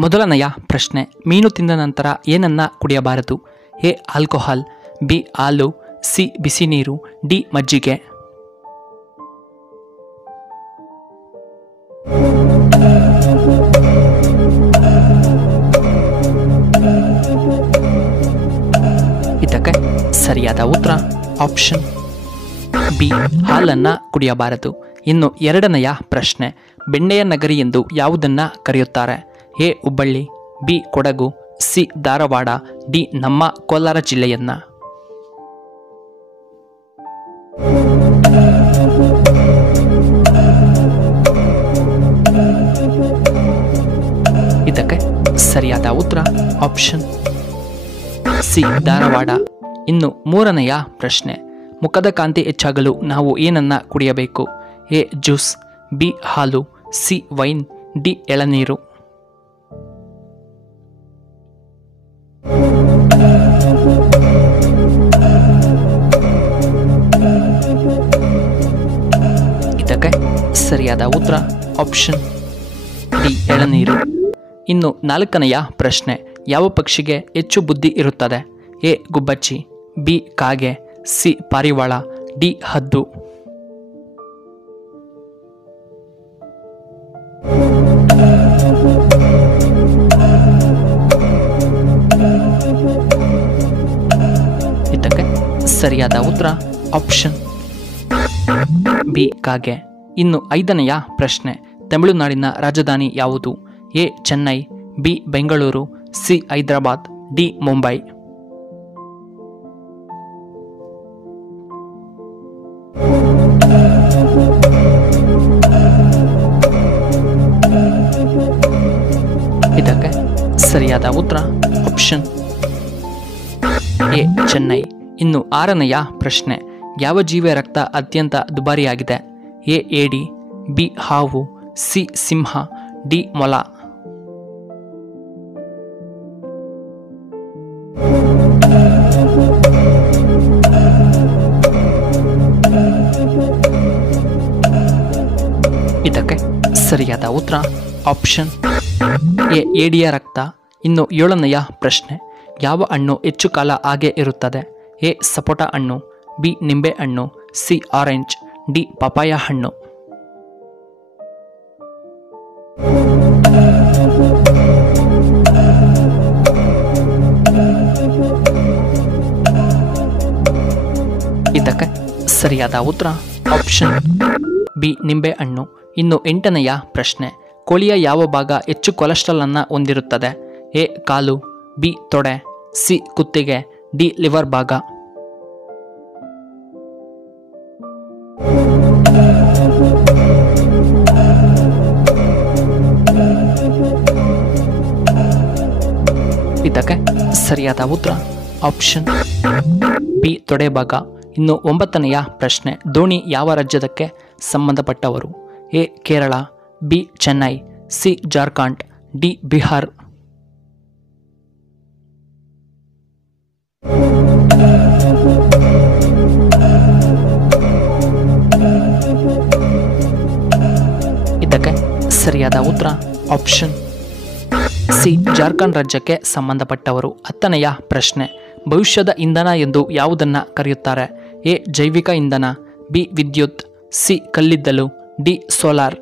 ಮೊದಲನೆಯ ಪ್ರಶ್ನೆ, ಮೀನು ತಿಂದ ನಂತರ ಏನನ್ನ ಕುಡಿಯಬಾರದು? ಎ ಆಲ್ಕೋಹಾಲ್, ಬಿ ಹಾಲು, ಸಿ ಬಿಸಿ ನೀರು, ಡಿ ಮಜ್ಜಿಗೆ. ಇದಕ್ಕೆ ಸರಿಯಾದ ಉತ್ತರ ಆಪ್ಷನ್ ಬಿ ಹಾಲನ್ನ ಕುಡಿಯಬಾರದು. ಇನ್ನು ಎರಡನೆಯ ಪ್ರಶ್ನೆ, ಬೆಣ್ಣೆಯ ನಗರಿ ಎಂದು ಯಾವುದನ್ನ ಕರೆಯುತ್ತಾರೆ? A Hubballi, B Kodagu, C Dharwad, D ನಮ್ಮ ಕೋಲಾರ ಜಿಲ್ಲೆಯನ್ನ. ಇದಕ್ಕೆ ಸರಿಯಾದ ಉತ್ತರ ಆಪ್ಷನ್ ಸಿ ಧಾರವಾಡ. ಇನ್ನು ಮೂರನೆಯ ಪ್ರಶ್ನೆ, ಮುಖದ ಕಾಂತಿ ಹೆಚ್ಚಾಗಲು ನಾವು ಏನನ್ನ ಕುಡಿಯಬೇಕು? ಎ ಜ್ಯೂಸ್, ಬಿ ಹಾಲು, ಸಿ ವೈನ್, ಡಿ ಎಳನೀರು. ಇದಕ್ಕೆ ಸರಿಯಾದ ಉತ್ತರ ಆಪ್ಷನ್ ಡಿ ಎಳನೀರು. ಇನ್ನು ನಾಲ್ಕನೆಯ ಪ್ರಶ್ನೆ, ಯಾವ ಪಕ್ಷಿಗೆ ಹೆಚ್ಚು ಬುದ್ಧಿ ಇರುತ್ತದೆ? ಎ ಗುಬ್ಬಚ್ಚಿ, ಬಿ ಕಾಗೆ, ಸಿ ಪಾರಿವಾಳ, ಡಿ ಹದ್ದು. ಇದಕ್ಕೆ ಸರಿಯಾದ ಉತ್ತರ ಆಪ್ಷನ್ ಬಿ ಕಾಗೆ. ಇನ್ನು ಐದನೆಯ ಪ್ರಶ್ನೆ, ತಮಿಳುನಾಡಿನ ರಾಜಧಾನಿ ಯಾವುದು? A Chennai, B Bengaluru, C Hyderabad, D Mumbai. ಇದಕ್ಕೆ ಸರಿಯಾದ ಉತ್ತರ ಆಪ್ಷನ್ ಎ ಚೆನ್ನೈ. ಇನ್ನು ಆರನೆಯ ಪ್ರಶ್ನೆ, ಯಾವ ಜೀವಿಯ ರಕ್ತ ಅತ್ಯಂತ ದುಬಾರಿಯಾಗಿದೆ? ಎ ಏಡಿ, ಬಿ ಹಾವು, ಸಿ ಸಿಂಹ, ಡಿ ಮೊಲ. ಇದಕ್ಕೆ ಸರಿಯಾದ ಉತ್ತರ ಆಪ್ಷನ್ ಎ ಏಡಿಯ ರಕ್ತ. ಇನ್ನು ಏಳನೆಯ ಪ್ರಶ್ನೆ, ಯಾವ ಹಣ್ಣು ಹೆಚ್ಚು ಕಾಲ ಹಾಗೆ ಇರುತ್ತದೆ? ಎ ಸಪೋಟ ಹಣ್ಣು, ಬಿ ನಿಂಬೆ ಹಣ್ಣು, ಸಿ ಆರೆಂಜ್, ಡಿ ಪಪಾಯ ಹಣ್ಣು. ಇದಕ್ಕೆ ಸರಿಯಾದ ಉತ್ತರ ಆಪ್ಷನ್ ಬಿ ನಿಂಬೆ ಹಣ್ಣು. ಇನ್ನು ಎಂಟನೆಯ ಪ್ರಶ್ನೆ, ಕೋಳಿಯ ಯಾವ ಭಾಗ ಹೆಚ್ಚು ಕೊಲೆಸ್ಟ್ರಾಲ್ ಅನ್ನು ಹೊಂದಿರುತ್ತದೆ? ಎ ಕಾಲು, ಬಿ ತೊಡೆ, ಸಿ ಕುತ್ತಿಗೆ, ಡಿ ಲಿವರ್ ಭಾಗ. ಇದಕ್ಕೆ ಸರಿಯಾದ ಉತ್ತರ ಆಪ್ಷನ್ ಬಿ ತೊಡೆ ಭಾಗ. ಇನ್ನು ಒಂಬತ್ತನೆಯ ಪ್ರಶ್ನೆ, ಧೋನಿ ಯಾವ ರಾಜ್ಯದಕ್ಕೆ ಸಂಬಂಧಪಟ್ಟವರು? A Kerala, B Chennai, C Jharkhand, D Bihar. ಇದಕ್ಕೆ ಸರಿಯಾದ ಉತ್ತರ ಆಪ್ಷನ್ ಸಿ ಜಾರ್ಖಂಡ್ ರಾಜ್ಯಕ್ಕೆ ಸಂಬಂಧಪಟ್ಟವರು. ಹತ್ತನೆಯ ಪ್ರಶ್ನೆ, ಭವಿಷ್ಯದ ಇಂಧನ ಎಂದು ಯಾವುದನ್ನ ಕರೆಯುತ್ತಾರೆ? ಎ ಜೈವಿಕ ಇಂಧನ, ಬಿ ವಿದ್ಯುತ್, ಸಿ ಕಲ್ಲಿದ್ದಲು, ಡಿ ಸೋಲಾರ್.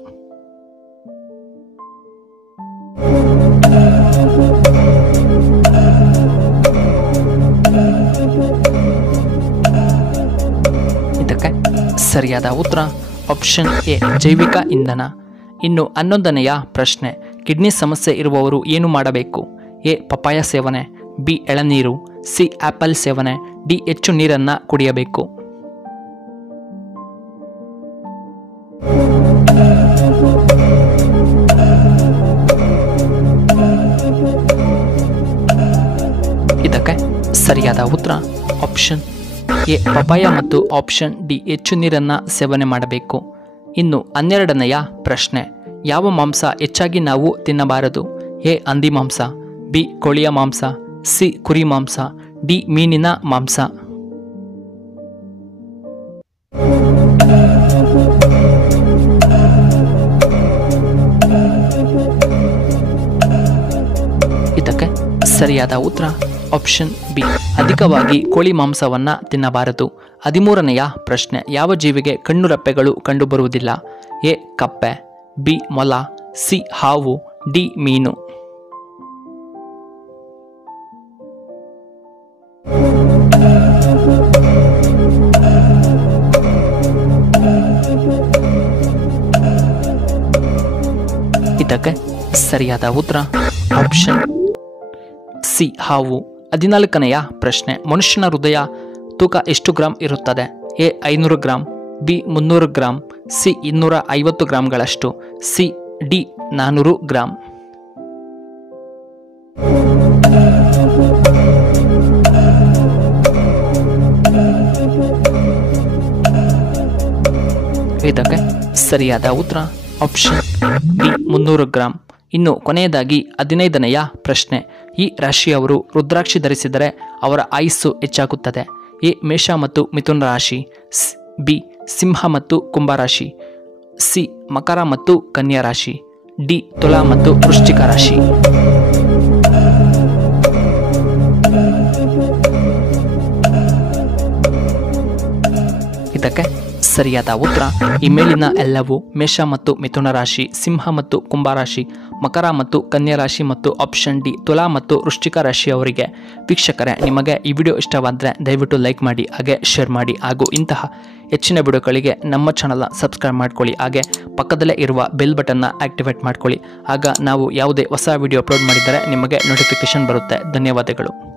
ಇದಕ್ಕೆ ಸರಿಯಾದ ಉತ್ತರ ಆಪ್ಷನ್ ಎ ಜೈವಿಕ ಇಂಧನ. ಇನ್ನು 11ನೆಯ ಪ್ರಶ್ನೆ, ಕಿಡ್ನಿ ಸಮಸ್ಯೆ ಇರುವವರು ಏನು ಮಾಡಬೇಕು? ಎ ಪಪಾಯ ಸೇವನೆ, ಬಿ ಎಳನೀರು, ಸಿ ಆಪಲ್ ಸೇವನೆ, ಡಿ ಹೆಚ್ಚು ನೀರನ್ನು ಕುಡಿಯಬೇಕು. ಇದಕ್ಕೆ ಸರಿಯಾದ ಉತ್ತರ ಆಪ್ಷನ್ ಎ ಪಪಾಯ ಮತ್ತು ಆಪ್ಷನ್ ಡಿ ಹೆಚ್ಚು ನೀರನ್ನು ಸೇವನೆ ಮಾಡಬೇಕು. ಇನ್ನು 12ನೆಯ ಪ್ರಶ್ನೆ, ಯಾವ ಮಾಂಸ ಹೆಚ್ಚಾಗಿ ನಾವು ತಿನ್ನಬಾರದು? ಎ ಹಂದಿ ಮಾಂಸ, ಬಿ ಕೋಳಿಯ ಮಾಂಸ, ಸಿ ಕುರಿ ಮಾಂಸ, ಡಿ ಮೀನಿನ ಮಾಂಸ. ಸರಿಯಾದ ಉತ್ತರ ಆಪ್ಷನ್ ಬಿ, ಅಧಿಕವಾಗಿ ಕೋಳಿ ಮಾಂಸವನ್ನು ತಿನ್ನಬಾರದು. 13ನೆಯ ಪ್ರಶ್ನೆ, ಯಾವ ಜೀವಿಗೆ ಕಣ್ಣುರೆಪ್ಪೆಗಳು ಕಂಡುಬರುವುದಿಲ್ಲ? ಎ ಕಪ್ಪೆ, ಬಿ ಮೊಲ, ಸಿ ಹಾವು, ಡಿ ಮೀನು. ಇದಕ್ಕೆ ಸರಿಯಾದ ಉತ್ತರ ಆಪ್ಷನ್ ಸಿ ಹಾವು. 14ನೆಯ ಪ್ರಶ್ನೆ, ಮನುಷ್ಯನ ಹೃದಯ ತೂಕ ಎಷ್ಟು ಗ್ರಾಂ ಇರುತ್ತದೆ? A 500 gram, B 300 gram, C 250 ಗ್ರಾಂಗಳಷ್ಟು, ಸಿ ಡಿ 400 ಗ್ರಾಂ. ಇದಕ್ಕೆ ಸರಿಯಾದ ಉತ್ತರ ಆಪ್ಷನ್ ಬಿ 300 ಗ್ರಾಂ. ಇನ್ನು ಕೊನೆಯದಾಗಿ 15ನೆಯ ಪ್ರಶ್ನೆ, ಈ ರಾಶಿಯವರು ರುದ್ರಾಕ್ಷಿ ಧರಿಸಿದರೆ ಅವರ ಆಯುಸ್ಸು ಹೆಚ್ಚಾಗುತ್ತದೆ. ಎ ಮೇಷ ಮತ್ತು ಮಿಥುನ ರಾಶಿ, ಬಿ ಸಿಂಹ ಮತ್ತು ಕುಂಭರಾಶಿ, ಸಿ ಮಕರ ಮತ್ತು ಕನ್ಯಾ ರಾಶಿ, ಡಿ ತುಲಾ ಮತ್ತು ವೃಶ್ಚಿಕ ರಾಶಿ. ಇದಕ್ಕೆ ಸರಿಯಾದ ಉತ್ತರ ಈ ಮೇಲಿನ ಎಲ್ಲವೂ ಮೇಷ ಮತ್ತು ಮಿಥುನ ರಾಶಿ, ಸಿಂಹ ಮತ್ತು ಕುಂಭರಾಶಿ, ಮಕರ ಮತ್ತು ಕನ್ಯಾ ರಾಶಿ ಮತ್ತು ಆಪ್ಷನ್ ಡಿ ತುಲಾ ಮತ್ತು ವೃಶ್ಚಿಕ ರಾಶಿಯವರಿಗೆ. ವೀಕ್ಷಕರೇ, ನಿಮಗೆ ಈ ವಿಡಿಯೋ ಇಷ್ಟವಾದರೆ ದಯವಿಟ್ಟು ಲೈಕ್ ಮಾಡಿ, ಹಾಗೆ ಶೇರ್ ಮಾಡಿ, ಹಾಗೂ ಇಂತಹ ಹೆಚ್ಚಿನ ವಿಡಿಯೋಗಳಿಗೆ ನಮ್ಮ ಚಾನಲ್ನ ಸಬ್ಸ್ಕ್ರೈಬ್ ಮಾಡ್ಕೊಳ್ಳಿ. ಹಾಗೆ ಪಕ್ಕದಲ್ಲೇ ಇರುವ ಬೆಲ್ ಬಟನ್ನ ಆಕ್ಟಿವೇಟ್ ಮಾಡ್ಕೊಳ್ಳಿ. ಆಗ ನಾವು ಯಾವುದೇ ಹೊಸ ವಿಡಿಯೋ ಅಪ್ಲೋಡ್ ಮಾಡಿದರೆ ನಿಮಗೆ ನೋಟಿಫಿಕೇಶನ್ ಬರುತ್ತೆ. ಧನ್ಯವಾದಗಳು.